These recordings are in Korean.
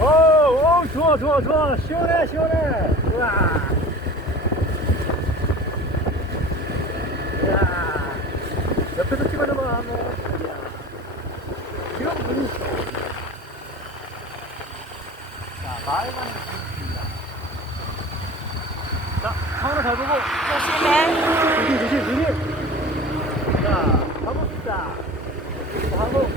오, 오, 좋아, 좋아, 좋아. 시원해, 시원해. 우와. 이야. 옆에서 찍어줘봐, 한번. 이야. 이런 분이 있어. 자, 마을만 있습니다. 자, 상원을 잘 보고. 조심해. 조심, 조심, 조심. 자, 가봅시다. 하고.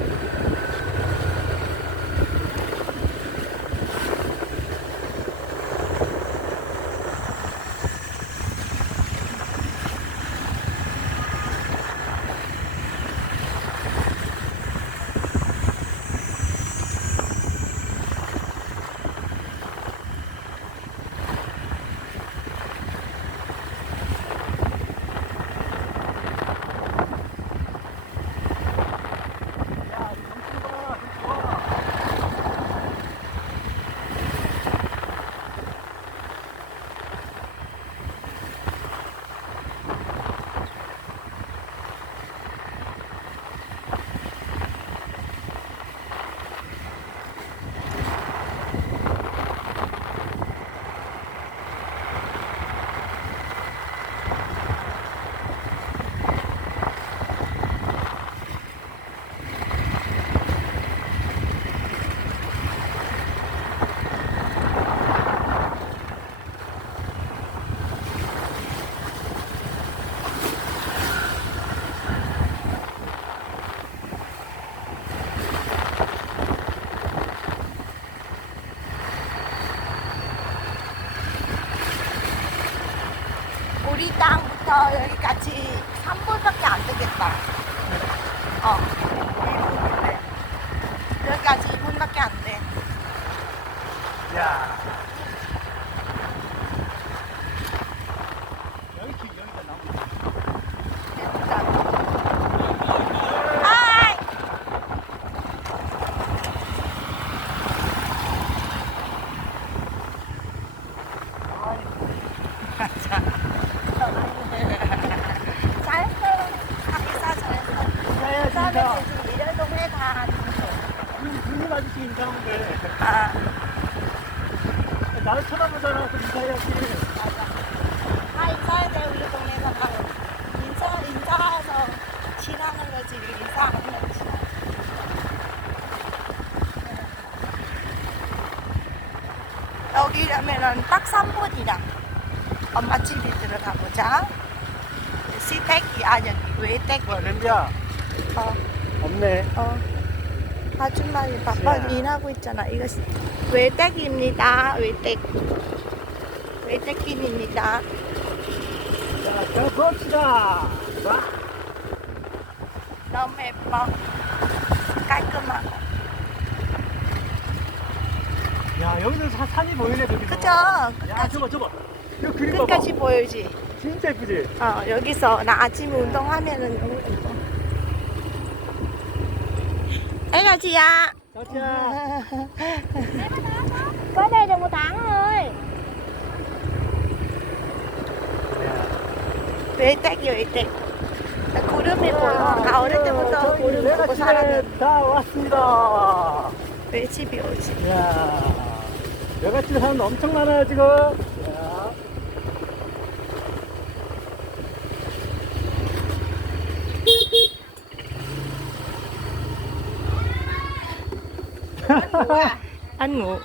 야, 눈치 봐, 눈치 봐. 우리 땅부터 여기까지 3분밖에 안 되겠다. 어, 1분인데. 여기까지 2분밖에 안 돼. 야. 여기 길 여기가 나무. 일단. 아이! 잘했어요. 가기사 그다음에 진짜. 인사하는데 아, 나를 쳐다보잖아. 그 인사해야지. 다 인사해야 돼 우리 동네에서 바로 인사 인사해서 지나는 거지 인사하는 거지. 여기라면은 딱 3분이다. 엄마 집에 들어가 보자. 시댁이 아니 외댁. 뭐야 렌비야 어, 없네. 어. 아줌마이 바빠 야. 일하고 있잖아. 이거 시- 외댁입니다. 외댁. 외댁길입니다. 자, 자 봅시다. 와. 너무 예뻐. 깔끔하고. 야 여기서 사- 산이 보이네 저기. 그죠? 야 저거 저거. 이거 그림 봐봐. 끝까지 보여지. 진짜 예쁘지. 어, 여기서 나 아침 운동하면은 너무 예뻐. 에가지야. 자자. Có đây được một tháng rồi. 외댁이 외댁. 나 구름이 보여. 나 어릴 때부터 구름 보고 살았는데 다 왔습니다. 왜 집이 오지? 야, 여같이 사람 엄청 많아요 지금. 哈哈安卓